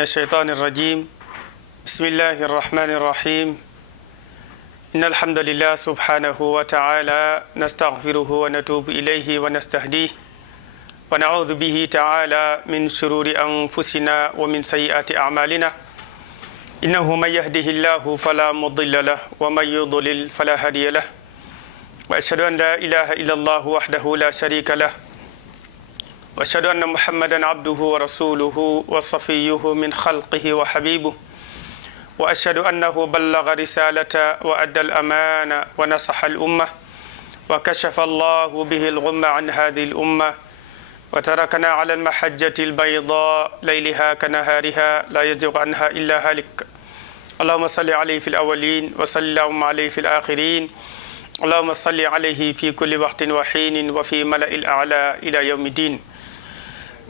من الشيطان الرجيم بسم الله الرحمن الرحيم إن الحمد لله سبحانه وتعالى نستغفره ونتوب إليه ونستهديه ونعوذ به تعالى من شرور أنفسنا ومن سيئات أعمالنا إنه من يهده الله فلا مضل له ومن يضلل فلا هادي له وأشهد أن لا إله إلا الله وحده لا شريك له وأشهد أن محمدا عبده ورسوله وصفيه من خلقه وحبيبه وأشهد أنه بلغ رسالة وأدى الأمانة ونصح الأمة وكشف الله به الغمة عن هذه الأمة وتركنا على المحجة البيضاء ليلها كنهارها لا يزيغ عنها إلا هالك اللهم صل عليه في الأولين وسلم عليه في الآخرين اللهم صل عليه في كل وقت وحين وفي ملأ الأعلى إلى يوم الدين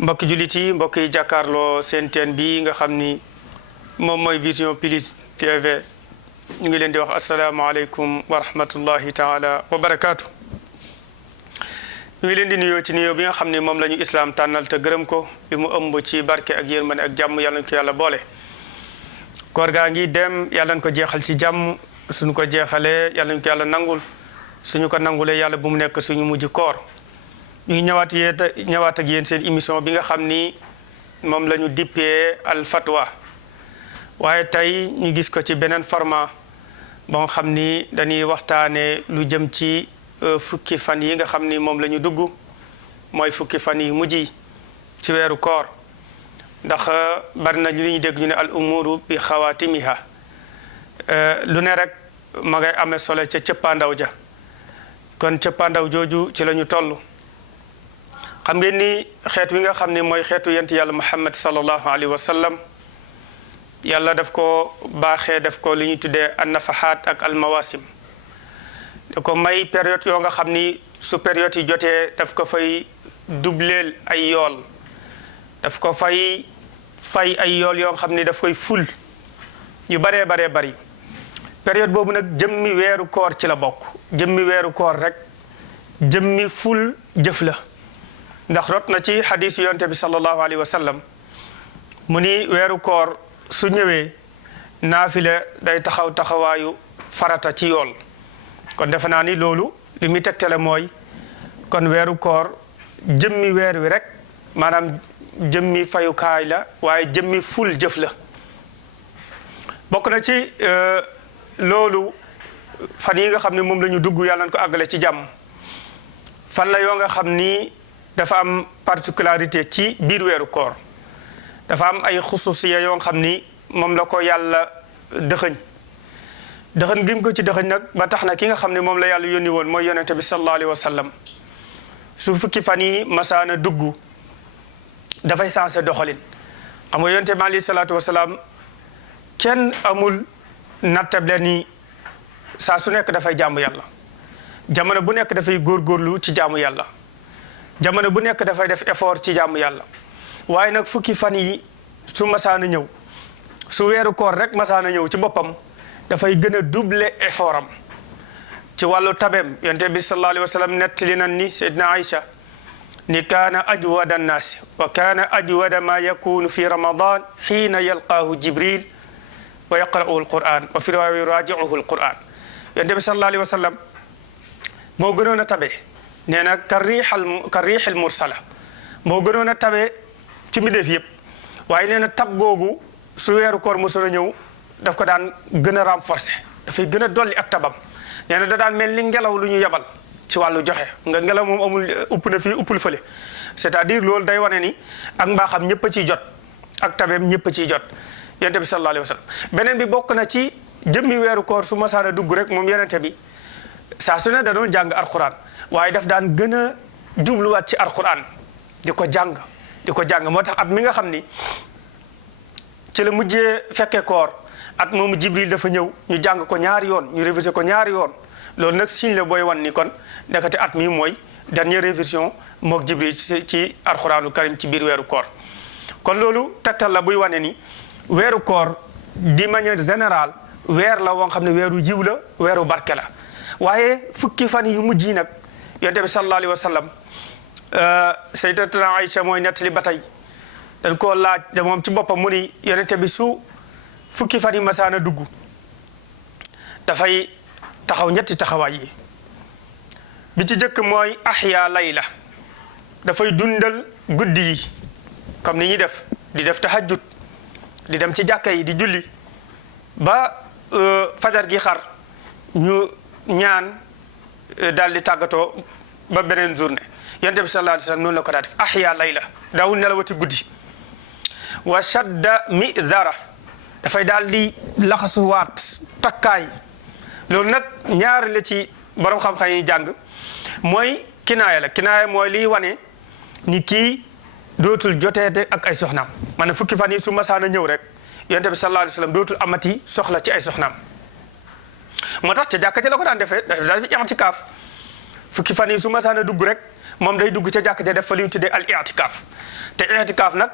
mbokki jullit yi mbokk yi jàkkaarloo seen teen bi nga xam ni moom mooy Vision Plus TV ñu ngi leen di wax asalaamaaleykum wa rahmatullahi taala wa barakaatu. ñu ngi leen di nuyoo ci nuyoo bi nga xam ni moom la ñu islaam tànnal te gërëm ko bi mu ëmb ci barke ak yërmande ak jàmm yàlla na ko yàlla boole. koor gaa ngi dem yàlla na ko jeexal ci jàmm suñu ko jeexalee yàlla na ko yàlla nangul suñu ko nangulee yàlla bu mu nekk suñu mujj koor. ñu ngi ñëwaat ak yéen seen émission bi nga xam ni moom la ñu dippee al fatwa waaye tey ñu gis ko ci beneen format boo xam ni dañuy waxtaane lu jëm ci fukki fan yi nga xam ni moom la ñu dugg mooy fukki fan yi mujj yi ci weeru koor ndax bari na lu ñuy dégg ñu ne al umuru bi xawaatimiha lu ne rek ma ngay amee solo ca cëppaandaw ja kon cëppaandaw jooju ci la ñu toll. xam ngeen ni xeet wi nga xam ne mooy xeetu yent yàlla muhammad sallallahu alayhi wa sallam yàlla daf ko baaxee def ko li ñuy tuddee an nafahaat ak al mawasim da ko may période yoo nga xam ni su période yi jotee daf ko fay dubleel ay yool daf ko fay ay yool yoo nga xam ni daf koy ful yu baree bari période boobu nag jëmmi weeru koor ci la bokk jëmmi weeru koor rek jëmmi ful jëf la ndax rot na ci xadiisu yonte bi sallallahu alayhi wa sallam mu ni weeru koor su ñëwee naafile day taxawaayu farata ci yool kon defe naa ni loolu li muy tegtale mooy kon weeru koor jëmmi weer wi rek maanaam jëmmi fayukaay la waaye jëmmi ful jëf la bokk na ci loolu fan yi nga xam ne moom la ñu dugg yàlla nañ ko àggale ci jàmm fan la yoo nga xam ni dafa am particularité ci biir weeru koor dafa am ay xususiya yoo xam ni moom la ko yàlla dëxëñ gi mu ko ci dëxëñ nag ba tax na ki nga xam ne moom la yàlla yónni woon mooy yonente bi sallallahu alayhi wa sallam su fukki fan yi masaana dugg dafay sensé doxalin xam nga yonente bi alayhi salaatu wasalaam kenn amul nattable ni saa su nekk dafay jaamu yàlla jamono bu nekk dafay góorgóorlu ci jaamu yàlla jamono bu nekk dafay def effort ci jaamu yàlla waaye nag fukki fan yi su masaana ñëw su weeru koor rek masaana ñëw ci boppam dafay gën a doubler effort am ci wàllu tabeem yonte bi sallallahu alayhi wa sallam nettali nan ni Seydina Aïcha ni kaana ajwada annaasi wa kaana ajwada ma yakunu fi ramadan xiina yalqaahu jibril wa yaqra'uhu alquran wa fi riwaaya yuraaji'uhu alquran yonte bi sallallahu alayhi wa sallam moo gënoon a tabe nee na ka riixal mursala moo gënoon a tabe ci mbindeef yëpp waaye nee na tab googu su weeru koor mosoon a ñëw daf ko daan gën a renforcer dafay gën a dolli ak tabam nee na da daan mel ni ngelaw lu ñu yebal ci wàllu joxe nga ngelaw moom amul upp na fii uppul fële c'est-à-dire loolu day wane ni ak mbaaxam ñëpp a ciy jot ak tabeem ñëpp a ciy jot yonente bi sallallahu alayhi wa sallam beneen bi bokk na ci jëmmi weeru koor su masaana dugg rek moom yonente bi saa su ne da doon jàng alquran waaye daf daan gën a jubluwaat ci alquran di ko jàng moo tax at mi nga xam ni ci la mujjee fekkee koor at moomu jibril dafa ñëw ñu jàng ko ñaari yoon ñu révisé ko ñaari yoon loolu nag signe la booy wan ni kon ndekete at mi mooy dernière révision mook jibril ci alquranul karim ci biir weeru koor kon loolu tegtal la buy wane ni weeru koor di manière générale weer la woo xam ne weeru jiw la weeru barke la waaye fukki fan yu mujj yi nag yonte bi sallallahu alayhi wa sallam sayyidatuna Aïcha mooy nettali ba tey dañ koo laaj da moom ci boppam mu ni yonente bi su fukki fan yi masaana dugg dafay taxaw ñetti taxawaay yi bi ci jëkk mooy ahya layla dafay dundal guddi yi comme ni ñuy def di def tahajjud di dem ci jàkka yi di julli ba fajar gi xar ñu ñaan daal di tàggatoo ba beneen journée yonent bi sallallahu alayhi wa sallam noonu la ko daa def ahya layla daawul nelawati guddi wa shadda mizara dafay daal di laxasuwaat takkaay loolu nag ñaar la ci borom xam-xam yi jàng mooy kinaaya la kinaaya mooy liy wane ni kii dootul joteete ak ay soxnaam maanaam fukki fan yi su masaana ñëw rek yonent bi sallallahu alayhi wa sallam dootul amati soxla ci ay soxnaam moo tax ca jàkka ja la ko daan defee daal di i'tikaaf fukki fan yi su masaana dugg rek moom day dugg ca jàkka ja def fa li ñu tuddee al i'tikaaf te i'tikaaf nag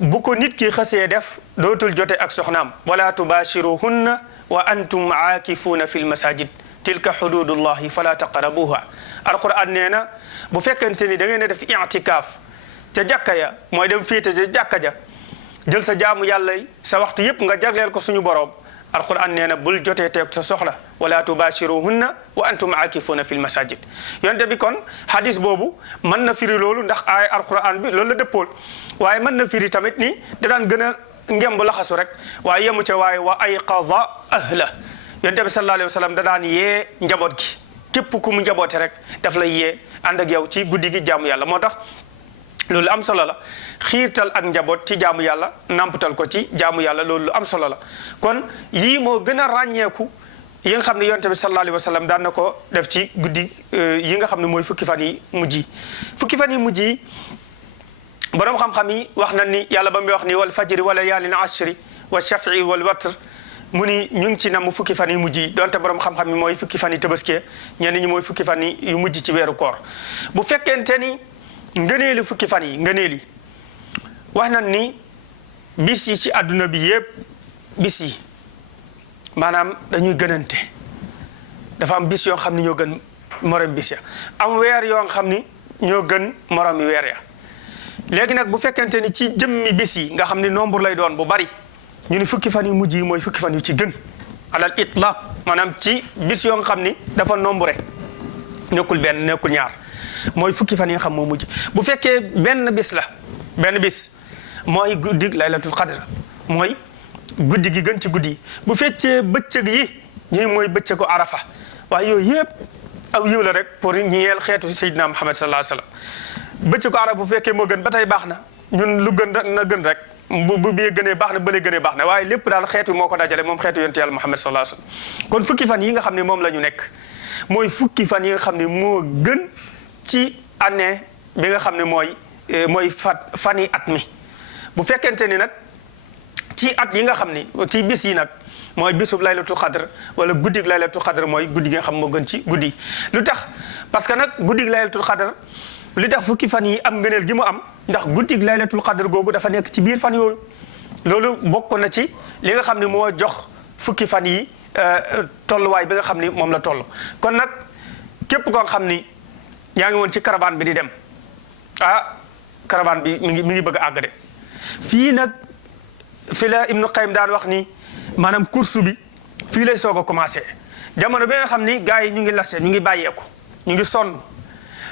bu ko nit ki xësee def dootul jote ak soxnaam wala tubashiruhunna wa antum aakifuuna fi l masajid tilka xududullahi fala taqrabuha alquran nee na bu fekkente ni da ngeen def i'tikaaf ca jàkka ya mooy dem féete ca jàkka ja jël sa jaamu yàlla sa waxtu yëpp nga jagleel ko suñu boroom alquran nee na bul jotee teeg sa soxla wala tubashiruhunna wa antum aakifuuna fi l masajid yonte bi kon hadis boobu mën na firi loolu ndax ay alquran bi loolu la dëppool waaye mën na firi tamit ni da daan gën a ngemb laxasu rek waaye yemu ca waaye wa ayqaza ahla yonte bi sallallahu alayhi wa sallam da daan yee njaboot gi képp ku mu njaboote rek daf lay yee ànd ak yow ci guddi gi jaamu yàlla moo tax loolu am solo la xiirtal ak njaboot ci jaamu yàlla namputal ko ci jaamu yàlla loolu lu am solo la kon yii moo gën a ràññeeku yi nga xam ne yonte bi sallallahu alayhi wa sallam daan na ko def ci guddi yi nga xam ne mooy fukki fan yi mujj yi fukki fan yi mujj yi borom xam-xam yi wax na ni yàlla ba muy wax ni wal fajri wala yaalin ashri wa shaf'i wal watr mu ni ñu ngi ci nam fukki fan yi mujj yi donte borom xam-xam yi mooy fukki fan yi tabaski ñenn ñi mooy fukki fan yi yu mujj ci weeru koor bu fekkente ni ngëneeli fukki fan yi ngëneeli wax nañ ni bis yi ci àdduna bi yëpp bis yi maanaam dañuy gënante dafa am bis yoo xam ni ñoo gën morom bis ya am weer yoo xam ni ñoo gën moromi weer ya léegi nag bu fekkente ni ci jëmmi bis yi nga xam ni nombre lay doon bu bari ñu ni fukki fan yu mujj yi mooy fukki fan yu ci gën alal itlaq maanaam ci bis yoo nga xam ni dafa nombre nekkul benn nekkul ñaar mooy fukki fan yi nga xam moo mujj bu fekkee benn bis la benn bis mooy guddi laylatul qadr mooy guddi gi gën ci guddi yi bu fekkee bëccëg yi ñuy mooy bëccëgu arafa waaye yooyu yëpp aw yiw la rek pour ñeel xeetu Seydina Muhammad sallallahu alayhi wa sallam bëccëgu arafa bu fekkee moo gën ba tey baax na ñun lu gën na gën rek bu bii gënee baax na bële gënee baax na waaye lépp daal xeetu moo ko dajale moom xeetu yonent yàlla Muhammad sallallahu alayhi wa sallam kon fukki fan yi nga xam ne moom la ñu nekk mooy fukki fan yi nga xam ne moo gën ci année bi nga xam ne mooy fan yi at mi bu fekkente ni nag ci at yi nga xam ni ci bis yi nag mooy bisub laylatul xadr wala guddig laylatul xadr mooy guddi gi nga xam moo gën ci guddi lu tax parce que nag guddig laylatul xadr li tax fukki fan yi am ngëneel gi mu am ndax guddig laylatul xadr googu dafa nekk ci biir fan yooyu loolu bokk na ci li nga xam ne moo jox fukki fan yi tolluwaay bi nga xam ni moom la toll kon nag képp koo xam ni yaa ngi woon ci caravane bi di dem caravane bi mi ngi bëgg a àgg de fii nag fi la Ibnu Qayyim daan wax ni maanaam course bi fii lay soog a commencé jamono bi nga xam ni gars yi ñu ngi lase ñu ngi bàyyeeku ñu ngi sonn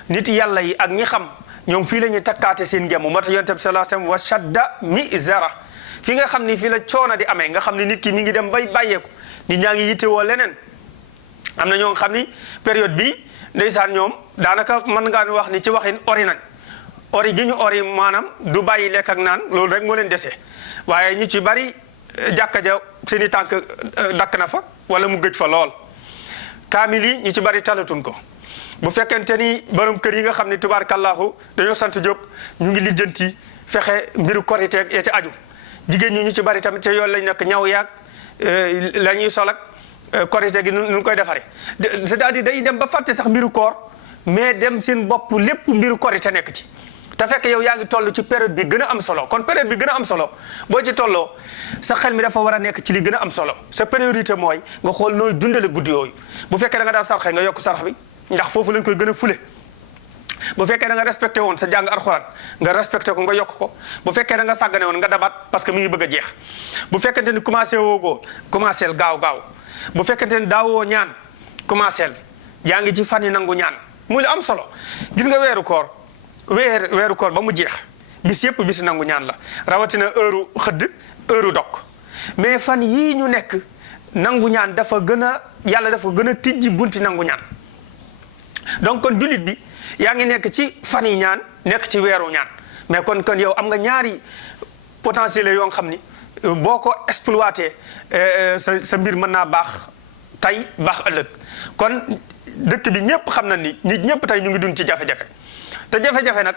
nit yàlla yi ak ñi xam ñoom fii la ñuy takkaate seen ngem moo tax yonent bi sallallahu alayhi wasallam wa shadda mizara fi nga xam ni fii la coono di amee nga xam ni nit ki mi ngi dem bay bàyyeeku nit ñaa ngi yittewoo leneen am na ñoo xam ni période bi ndeysaan ñoom daanaka mën ngaa wax ni ci waxin ori nañ ori gi ñu ori maanaam du bàyyi lekk ak naan loolu rek moo leen dese waaye ñu ci bari jàkka ja seen i tànk dakk na fa wala mu gëj fa lool kaamil yi ñu ci bari talatun ko bu fekkente ni borom kër yi nga xam ne tubaarkallaahu dañoo sant Jóob ñu ngi lijjanti fexe mbiru korite ya ci aju jigéen ñi ñu ci bari tamit te yoon lañ nekk ñaw yaag la ñuy sol ak korite gi nu koy defaree c'est-à-dire day dem ba fàtte sax mbiru koor mais dem seen bopp lépp mbiru korite nekk ci te fekk yow yaa ngi toll ci période bi gën a am solo kon période bi gën a am solo boo ci tolloo sa xel mi dafa war a nekk ci li gën a am solo sa priorité mooy nga xool nooy dundale guddi yooyu bu fekkee da nga daan sarxe nga yokk sarax bi ndax foofu lañ koy gën a fule bu fekkee da nga respecté woon sa jàng alxuraan nga respecté ko nga yokk ko bu fekkee da nga sàggane woon nga dabaat parce que mi ngi bëgg a jeex bu fekkente ni commencé woogoo commencé gaaw bu fekkente ni daawoo ñaan commencé yaa ngi ci fan yi nangu ñaan muy lu am solo gis nga weeru koor ba mu jeex bis yëpp bis nangu ñaan la rawatina heure xëdd heure dog mais fan yii ñu nekk nangu ñaan yàlla dafa gën a tijji bunti nangu ñaan donc kon jullit bi yaa ngi nekk ci fan yi ñaan nekk ci weeru ñaan mais kon yow am nga ñaari potentiel yoo xam ni boo ko exploité sa mbir mën naa baax tey baax ëllëg kon dëkk bi ñëpp xam na ni nit ñëpp tey ñu ngi dund ci jafe-jafe te jafe-jafe nag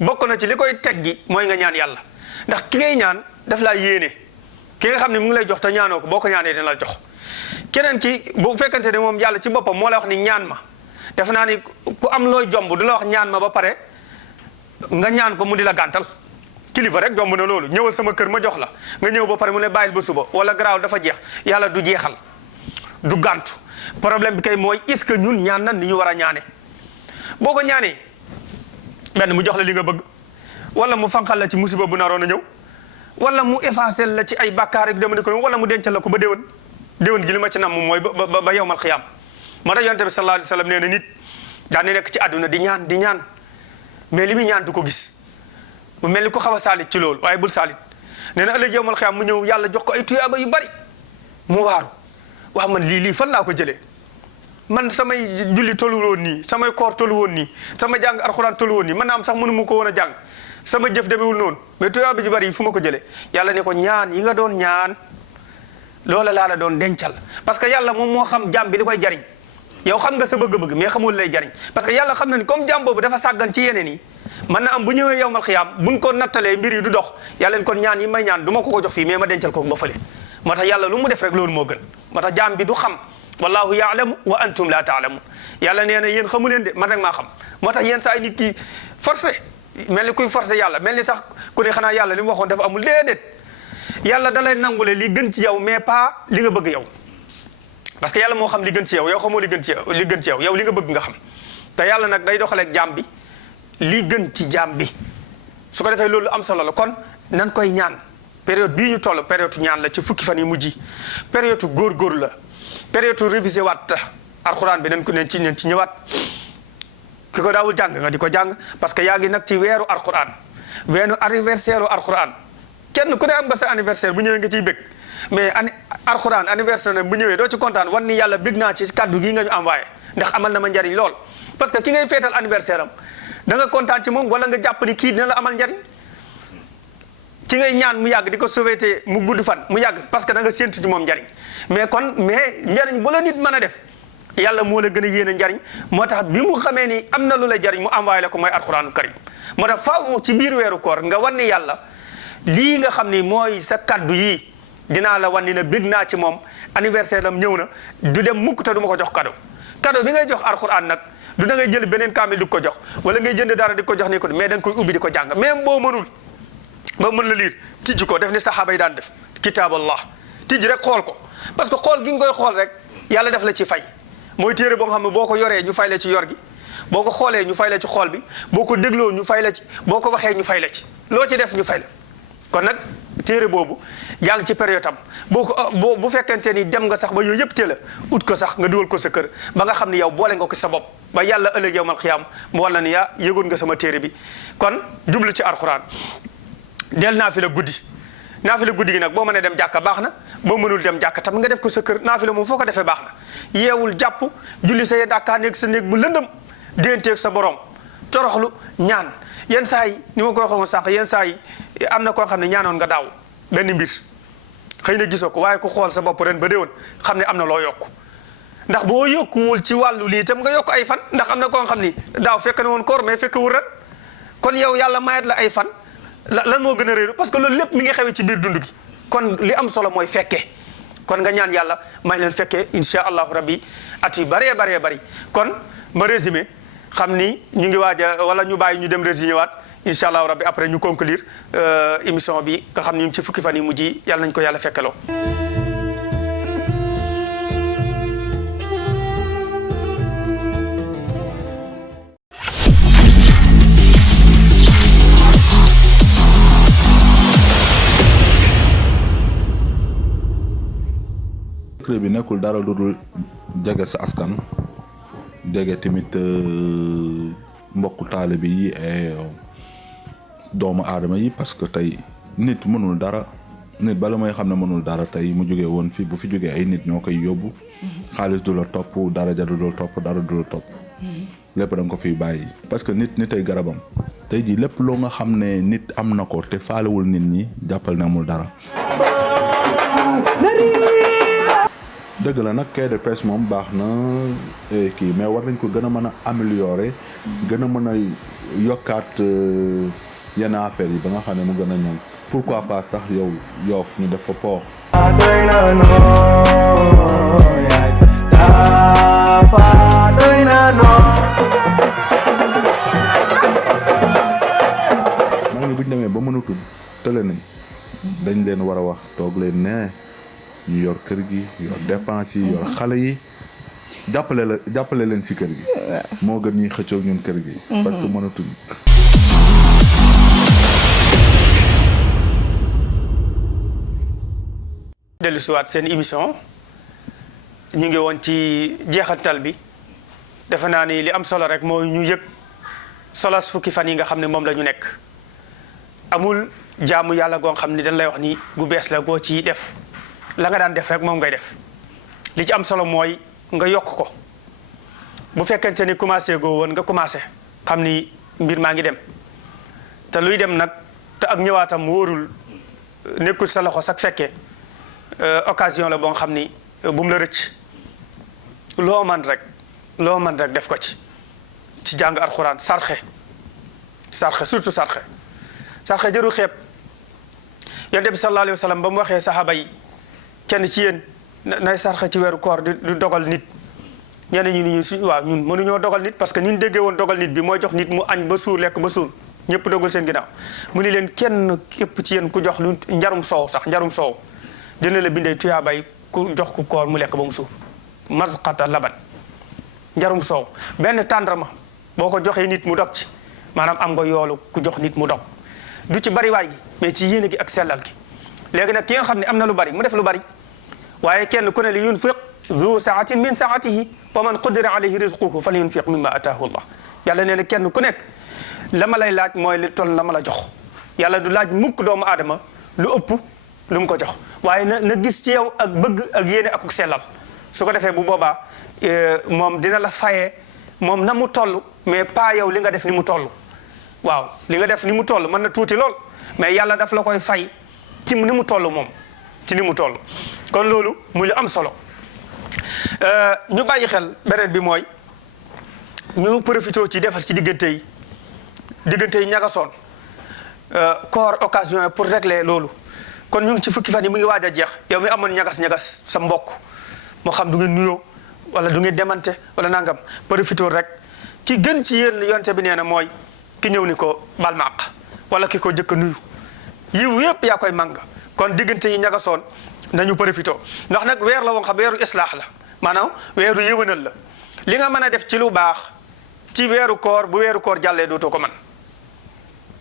bokk na ci li koy teggi mooy nga ñaan yàlla ndax ki ngay ñaan daf laa yéene ki nga xam ne mu ngi lay jox te ñaanoo ko boo ko ñaanee dina la jox keneen ki bu fekkante ne moom yàlla ci boppam moo la wax ni ñaan ma def naa ni ku am looy jomb du la wax ñaan ma ba pare nga ñaan ko mu di la gàntal kilifa rek jomb na loolu ñëwal sama kër ma jox la nga ñëw ba pare mu ne bàyyil ba suba wala garaaw dafa jeex yàlla du jeexal du gàntu problème bi kay mooy est-ce que ñun ñaan nan ni ñu war a ñaane boo ko ñaanee benn mu jox la li nga bëgg wala mu fanqal la ci musiba bu naroon a ñëw wala mu effacer la ci ay bàkkaar ak dama ko wala mu dencal la ko ba déwén gi li ma ci nam mooy ba yowmal xiyaam moo tax yonent bi sallallahu alayhi wa sallam nee na nit daan nekk ci àdduna di ñaan mais li muy ñaan du ko gis mu mel ni ko xaw a saalit ci loolu waaye bul saalit nee na ëllëg yowmal xiyaam mu ñëw yàlla jox ko ay tuyaaba yu bari mu waaru waaw man lii fan laa ko jëlee man samay julli tollu woon nii samay koor tollu woon nii sama jàng alxuraan tollu woon nii man naa am sax mënu ma ko woon a jàng sama jëf demewul noonu mais tuyaaba ju bari yi fu ma ko jëlee yàlla ne ko ñaan yi nga doon ñaan loola laa la doon dencal parce que yàlla moom moo xam jàmm bi li koy jariñ yow xam nga sa bëgg-bëgg mais xamul lay jariñ parce que yàlla xam na ni comme jàmm boobu dafa sàggan ci yeneen yi man na am bu ñëwee yowmal xiyaam buñ ko nattalee mbir yi du dox yàlla kon ñaan yi may ñaan du ma ko jox fii mais ma dencal ko ba fële moo tax yàlla lu mu def rek loolu moo gën moo tax jàmm bi du xam wallahu yaalamu wa antum la taalamun yàlla nee na yéen xamu leen de man rek maa xam moo tax yéen saa ay nit ki forcé mel ni kuy forcé yàlla mel ni sax ku ne xanaa yàlla li mu waxoon dafa amul déedéet yàlla da lay nangule li gën ci yow mais pas li nga bëgg yow parce que yàlla moo xam li gën ci yow yow xamoo li gën ci yow yow li nga bëgg nga xam te yàlla nag day doxaleeg jaam bi li gën ci jaam bi su ko defee loolu am solo la kon nan koy ñaan période bii ñu toll période ñaan la ci fukki fan yi mujj période góorgóorlu la période révisé waat alxuraan bi nañ ci ñëwaat ki ko daawul jàng nga di ko jàng parce que yaa ngi nag ci weeru alxuraan weeru anniversaire u alxuraan kenn ku ne am nga sa anniversaire bu ñëwee nga ciy bëgg mais alxuraan anniversaire nag bu ñëwee doo ci kontaan wan ni yàlla bëgg naa ci kaddu gii nga ñu envoyé ndax amal na ma njariñ lool parce que ki ngay feetal anniversaire am da nga kontaan ci moom wala nga jàpp ni kii dina la amal njariñ ki ngay ñaan mu yàgg di ko souhaité mu gudd fan mu yàgg parce que da nga séentu ci moom njariñ mais njariñ bu la nit mën a def yàlla moo la gën a yéene njariñ moo tax bi mu xamee ni am na lu la jariñ mu envoyé la ko mooy alxuraanu karim moo tax faaw ci biir weeru koor nga wan ni yàlla lii nga xam ni mooy sa kaddu yii dinaa la wan ni ne bég naa ci moom anniversaire am ñëw na du dem mukk te du ma ko jox cadeau bi ngay jox alxuraan nag du da ngay jël beneen kaamil di ko jox wala ngay jënd dara di ko jox ni ko mais da nga koy ubbi di ko jàng même boo mënul ba mën la liir tijji ko def ni saxaaba yi daan def kitaaballah tijji rek xool ko parce que xool gi nga koy xool rek yàlla def la ci fay mooy téere boo xam ne boo ko yoree ñu fay la ci yor gi boo ko xoolee ñu fay la ci xool bi boo ko dégloo ñu fay la ci boo ko waxee ñu fay la ci loo ci def ñu fay la kon nag téere boobu yaa ngi ci période am bu fekkente ni dem nga sax ba yooyu yëpp teel a ut ko sax nga dugal ko sa kër ba nga xam ni yow boole nga ko sa bopp ba yàlla ëllëg yawmal xiyaam mu war la ni yaa yëgoon nga sama téere bi kon jublu ci alxuraan del naafila guddi gi nag boo mënee dem jàkka baax na boo mënul dem jàkka tam nga def ko sa kër naafila moom foo ko defee baax na yeewul jàpp julli sa dàkkaa nekk sa néeg bu lëndëm déenteeg sa borom toroxlu ñaan yenn saa yi ni ma ko waxee woon sànq yenn saa yi am na koo xam ne ñaanoon nga daaw benn mbir xëy na gisoo ko waaye ku xool sa bopp ren ba déwén xam ne am na loo yokk ndax boo yokkuwul ci wàllu lii itam nga yokk ay fan ndax am na koo xam ni daaw fekk na woon koor mais fekkewul ren kon yow yàlla mayat la ay fan lan moo gën a réeru parce que loolu lépp mi ngi xewee ci biir dund gi kon li am solo mooy fekkee kon nga ñaan yàlla may leen fekkee insha allahu rabbi at yu bëree bëri kon ma résumé xam ni ñu ngi waaj a wala ñu bàyyi ñu dem résumé waat insha allahu rabbi après ñu conclure émission bi nga xam ni ñu ngi ci fukki fan yi mujj yi yàlla nañu ko yàlla fekkeloo secret bi nekkul dara lu dul jege sa askan jege tamit mbokku taalibe yi et doomu aadama yi parce que tey nit mënul dara nit bala may xam ne mënul dara tey mu jógee woon fii bu fi jógee ay nit ñoo koy yóbbu xaalis du la topp daraja du la topp dara du la topp lépp da nga ko fiy bàyyi parce que nit ay garabam tey jii lépp loo nga xam ne nit am na ko te faalewul nit ñi jàppal ne amul dara. dëgg la nag quai de pêche moom baax na kii mais war nañ ko gën a mën a améliorer gën a mën a yokkaat yenn affaires yi ba nga xam ne mu gën a ñoom pourquoi pas sax yow Yoff ñu def fa port. maa ngi bu ñu demee ba mënatul tële nañ dañ leen war a wax toog leen ne ñu yor kër gi yor dépense yi yor xale yi jàppale leen ci kër gi moo gën ñuy xëccoog ñun kër gi parce que mënatuñ. dellu siwaat seen émission ñu ngi woon ci jeexantal bi defe naa ni li am solo rek mooy ñu yëg solas fukki fan yi nga xam ne moom la ñu nekk amul jaamu yàlla goo xam ne dañ lay wax ni gu bees la goo ci def la nga daan def rek moom ngay def li ci am solo mooy nga yokk ko bu fekkente ni commencé goo woon nga commencé xam ni mbir maa ngi dem te luy dem nag te ak ñëwaatam wóorul nekkul sa loxo sax fekkee occasion la boo xam ni bu mu la rëcc loo man rek def ko ci jàng alxuraan sarxe surtout sarxe jëru xeeb yonent bi sallallahu alayhi wa sallam ba mu waxee saxaaba yi kenn ci yéen nay sarxe ci weeru koor du dogal nit ñenn ñu waaw ñun mënuñoo dogal nit parce que ñun déggee woon dogal nit bi mooy jox nit mu añ ba suur lekk ba suur ñëpp dogal seen ginnaaw mu ni leen kenn képp ci yéen ku jox lu njarum soow dina la bindee tuyaabay ku jox ku koor mu lekk ba mu suur mazqata laban njarum soow benn tàndarma boo ko joxee nit mu dog ci maanaam am nga yoolu ku jox nit mu dog du ci bari waay gi mais ci yéene gi ak sellal gi léegi nag ki nga xam ne am na lu bari mu def lu bari waaye kenn ku ne li yunfiq zu saatin min saatihi wa man qudira alayhi rizquhu fal yunfiq mimma ataahu Allah yàlla nee na kenn ku nekk la ma lay laaj mooy li toll la ma la jox yàlla du laaj mukk doomu aadama lu ëpp lu mu ko jox waaye na gis ci yow ak bëgg ak yéene ak sellal su ko defee bu boobaa moom dina la fayee moom na mu toll mais pas yow li nga def ni mu toll waaw li nga def ni mu toll mën na tuuti lool mais yàlla daf la koy fay ci ni mu toll moom ci ni mu toll kon loolu muy lu am solo ñu bàyyi xel beneen bi mooy ñu profité ci defar ci diggante yi ñagasoon koor occasion pour régler loolu kon ñu ngi ci fukki fan yi mu ngi waaj a jeex yow mi amoon ñagas sa mbokk moo xam du ngeen nuyoo wala du ngeen demante wala nangam profité rek ki gën ci yéen yonte bi nee na mooy ki ñëw ni ko bal ma àq wala ki ko jëkk nuyu yiw yëpp yaa koy màng kon diggante yi ñagasoon nañu profité ndax nag weer la woon xam weeru islaax la maanaam weeru yëwënal la li nga mën a def ci lu baax ci weeru koor bu weeru koor jàllee dootoo ko man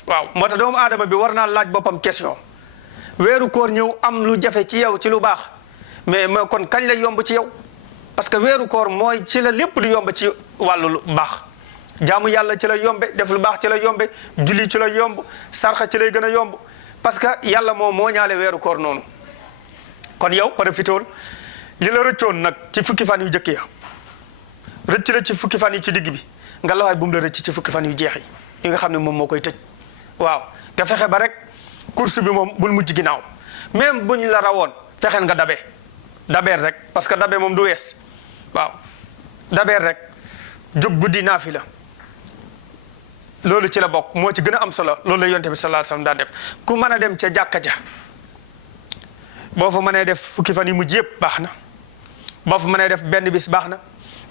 waaw moo tax doomu aadama bi war naa laaj boppam question weeru koor ñëw am lu jafe ci yow ci lu baax mais kon kañ lay yomb ci yow parce que weeru koor mooy ci la lépp di yomb ci wàllu lu baax jaamu yàlla ci la yombe def lu baax ci la yombe julli ci la yomb sarxa ci lay gën a yomb parce que yàlla moom moo ñaale weeru koor noonu kon yow profitool li la rëccoon nag ci fukki fan yu jëkk ya rëcc la ci fukki fan yi ci digg bi nga la waay bu mu la rëcc ci fukki fan yu jeex yi nga xam ne moom moo koy tëj waaw nga fexe ba rek course bi moom bul mujj ginnaaw même buñ la rawoon fexeen nga dabeer rek parce que dabe moom du wees waaw dabeer rek jóg guddi naafi la loolu ci la bokk moo ci gën a am solo loolu la yonte bi sallallahu alayhi wasallam daan def ku mën a dem ca jàkka ja boo fa mënee def fukki fan yi mujj yëpp baax na boo fa mënee def benn bis baax na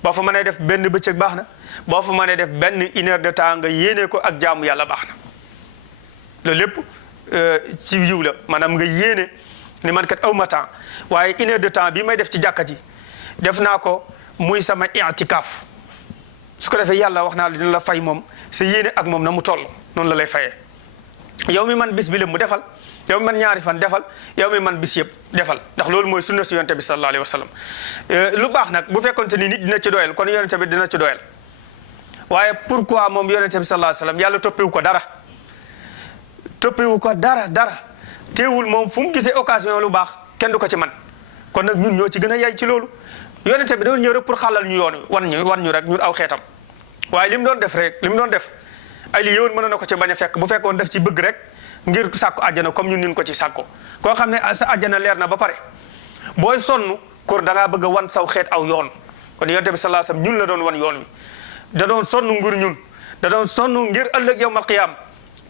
boo fa mënee def benn bëccëg baax na boo fa mënee def benn 1 heure de temps nga yéene ko ak jaamu yàlla baax na loolu lépp ci yiw la maanaam nga yéene ni man kat aw ma temps waaye 1 heure de temps bi may def ci jàkka ji def naa ko muy sama i'tikaaf su ko defee yàlla wax naa la dina la fay moom sa yéene ak moom na mu toll noonu la lay fayee yow mi man bis bi la mu defal yow mi man ñaari fan defal yow mi man bis yëpp defal ndax loolu mooy sunna si yonent bi sallallahu alayhi wa sallam lu baax nag bu fekkonte ni nit dina ci doyal kon yonent bi dina ci doyal waaye pourquoi moom yonent bi sallallahu alayhi wa sallam yàlla toppewu ko dara teewul moom fu mu gisee occasion lu baax kenn du ko ci man kon nag ñun ñoo ci gën a yay ci loolu yonent bi doon ñëw rek pour xàllal ñu yoon wi wan ñu rek ñun aw xeetam waaye li mu doon def ay li yëwoon mën na ko ci bañ a fekk bu fekkoon def ci bëgg rek ngir sàkku àjjana comme ñun ko ci sàkko koo xam ne sa àjjana leer na ba pare booy sonn kur da ngaa bëgg a wan saw xeet aw yoon kon yonent bi sallallahu alayhi wasallam ñun la doon wan yoon wi da doon sonn ngir ñun da doon sonn ngir ëllëg yawmal qiyaam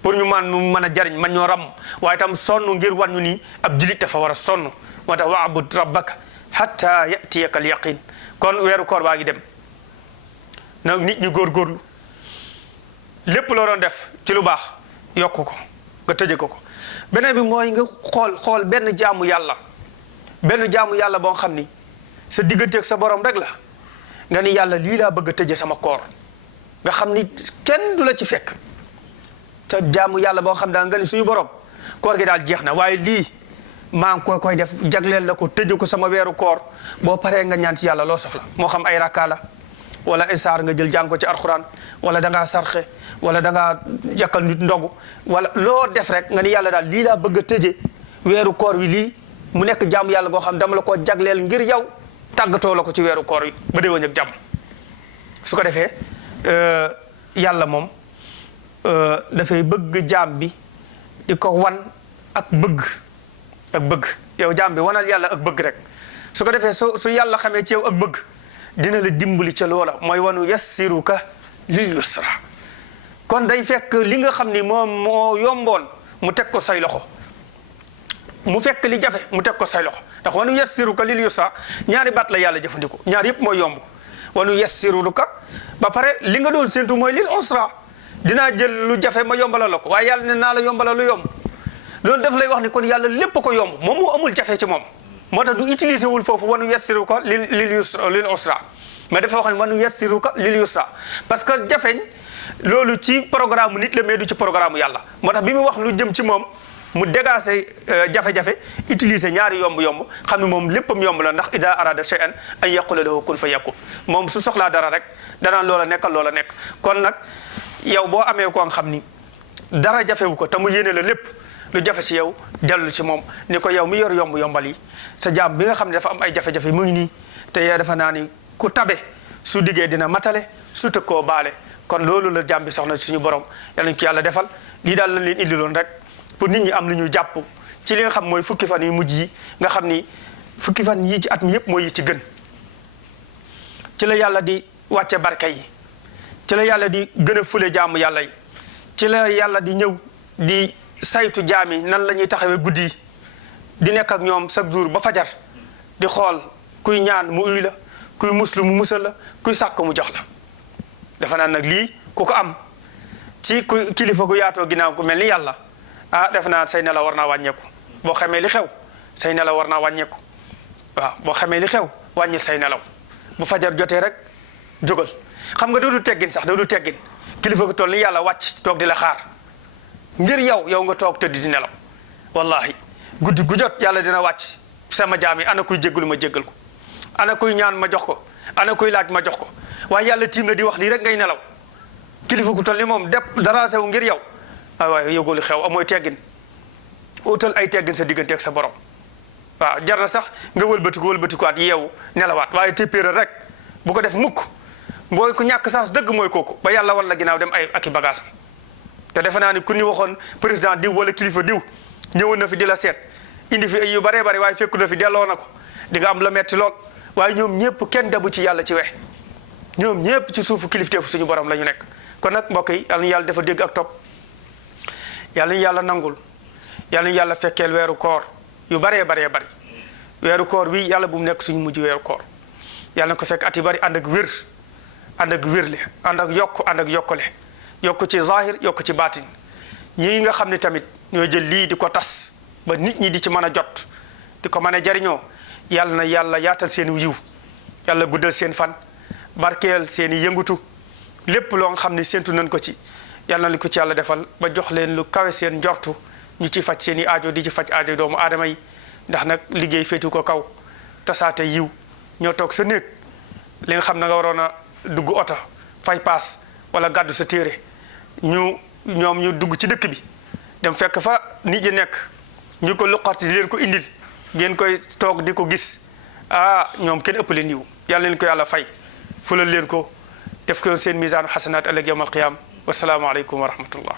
pour ñu mën a jariñ man ñoo ram waaye tam sonn ngir wan ñu ni ab julit dafa war a sonn moo tax wa'bud rabbaka hatta ya'tiyaka al yaqin kon weeru koor baa ngi dem nag nit ñi góorgóorlu lépp loo doon def ci lu baax yokk ko nga tëje ko beneen bi mooy nga xool benn jaamu yàlla boo xam ni sa digganteeg sa borom rek la nga ni yàlla lii laa bëgg a tëje sama koor nga xam ni kenn du la ci fekk te jaamu yàlla boo xam daal nga ni suñu borom koor gi daal jeex na waaye lii maa ngi koy def jagleel la ko tëje ko sama weeru koor boo paree nga ñaan ci yàlla loo soxla moo xam ay rakkaa la wala isaar nga jël jàng ko ci alxuraan wala da ngaa sarxe wala da ngaa yàkkal nit ndogu wala loo def rek nga ni yàlla daal lii laa bëgg a tëje weeru koor wi lii mu nekk jaamu yàlla goo xam dama la koo jagleel ngir yow tàggatoo la ko ci weeru koor wi ba déwén ak jàmm su ko defee yàlla moom dafay bëgg jaam bi di ko wan ak bëgg yow jaam bi wanal yàlla ak bëgg rek su ko defee su yàlla xamee ci yow ak bëgg dina la dimbali ca loola mooy wanu yassiruka lil yusra kon day fekk li nga xam ni moom moo yomboon mu teg ko say loxo mu fekk li jafe mu teg ko say loxo ndax wanu yassiruka lil yusra ñaari baat la yàlla jëfandikoo ñaar yëpp mooy yomb wanu yassiruka ba pare li nga doon séntu mooy lil usra dinaa jël lu jafe ma yombalal la ko waaye yàlla ne naa la yombalal lu yomb loolu daf lay wax ni kon yàlla lépp ko yomb moom moo amul jafe ci moom moo tax du utiliser wul foofu wanu yassiruka lil usra mais dafa wax ne wanu yassiruka lil yusra parce que jafeñ loolu ci programme nit la mais du ci programme yàlla moo tax bi mu wax lu jëm ci moom mu dégager jafe-jafe utiliser ñaari yomb-yomb xam ne moom léppam yomb la ndax ida arada shay'an an yaqula lahu kun fa yakun moom su soxlaa dara rek danaan loola nekkal loola nekk kon nag yow boo amee ko nga xam ni dara jafewu ko te mu yéene la lépp lu jafe ci yow dellu ci moom ni ko yow mi yor yomb-yombal yi sa jaam bi nga xam ne dafa am ay jafe-jafe mu ngi nii te yow dafa naa ni ku tabe su diggee dina matale su tëg koo baale kon loolu la jaam bi soxna suñu borom yàlla ñu ko yàlla defal lii daal lañ leen indiloon rek pour nit ñi am lu ñu jàpp ci li nga xam mooy fukki fan yu mujj yi nga xam ni fukki fan yi ci at mi yëpp mooy yi ci gën ci la yàlla di wàcce barke yi ci la yàlla di gën a fule jaamu yàlla yi ci la yàlla di ñëw di saytu jaam yi nan la ñuy taxawee guddi yi di nekk ak ñoom chaque jour ba fajar di xool kuy ñaan mu uy la kuy muslu mu musal la kuy sàkk mu jox la dafa naan nag lii ku ko am ci kuy kilifa gu yaatoo ginnaaw ku mel ni yàlla def naa say nelaw war naa wàññeeku boo xamee li xew say nelaw war naa wàññeeku waaw boo xamee li xew wàññi say nelaw bu fajar jotee rek jógal xam nga doodu teggin sax doodu teggin kilifa gu toll ni yàlla wàcc toog di la xaar ngir yow nga toog tëdd di nelaw wallahi guddi gu jot yàlla dina wàcc sama jaam yi ana kuy jéggalu ma jéggal ko ana kuy ñaan ma jox ko ana kuy laaj ma jox ko waaye yàlla tiim la di wax lii rek ngay nelaw kilifa gu toll ni moom daraase wu ngir yow waaye yëgul xew amooy teggin utal ay teggin sa diggante ak sa borom waaw jar na sax nga wëlbatikuwaat yeewu nelawaat waaye téppéeral rek bu ko def mukk mooy ku ñàkk sax dëgg mooy kooku ba yàlla walla ginnaaw dem ay ak i bagage te defe naa ni ku ñu waxoon président diw wala kilifa diw ñëwoon na fi di la seet indi fi ay yu baree bari waaye fekku na fi delloo na ko di nga am la metti lool waaye ñoom ñëpp kenn dabu ci yàlla ci we ñoom ñëpp ci suufu kilifteefu suñu borom la ñu nekk kon nag mbokk yi yàlla ñu yàlla dafa dégg ak topp yàlla ñu yàlla nangul yàlla ñu yàlla fekkeel weeru koor yu baree bari weeru koor wi yàlla bu mu nekk suñu mujj weeru koor yàlla na ko fekk at yu bari ànd ak wér ànd ak wérle ànd ak yokk ànd ak yokkule yokk ci zahir yokk ci baatin ñii nga xam ne tamit ñoo jël lii di ko tas ba nit ñi di ci mën a jot di ko mën a jariñoo yàlla na yàlla yaatal seen yiw yàlla guddal seen fan barkeel seen i yëngutu lépp loo nga xam ne séntu nañ ko ci yàlla na li ko ci yàlla defal ba jox leen lu kawe seen njortu ñu ci faj seen i aajo di ci faj aajo doomu aadama yi ndax nag liggéey féetu ko kaw tasaate yiw ñoo toog sa néeg li nga xam na nga waroon a dugg oto fay paas wala gàddu sa téere ñoom ñu dugg ci dëkk bi dem fekk fa nit ñi nekk ñu ko luqarti di leen ko indil ngeen koy toog di ko gis ñoom kenn ëpp leen yiw yàlla leen ko yàlla fay fulal leen ko def ko seen misaan xasanaat ëllëg yawmal qiyaam wasalaamu aleykum wa rahmatullah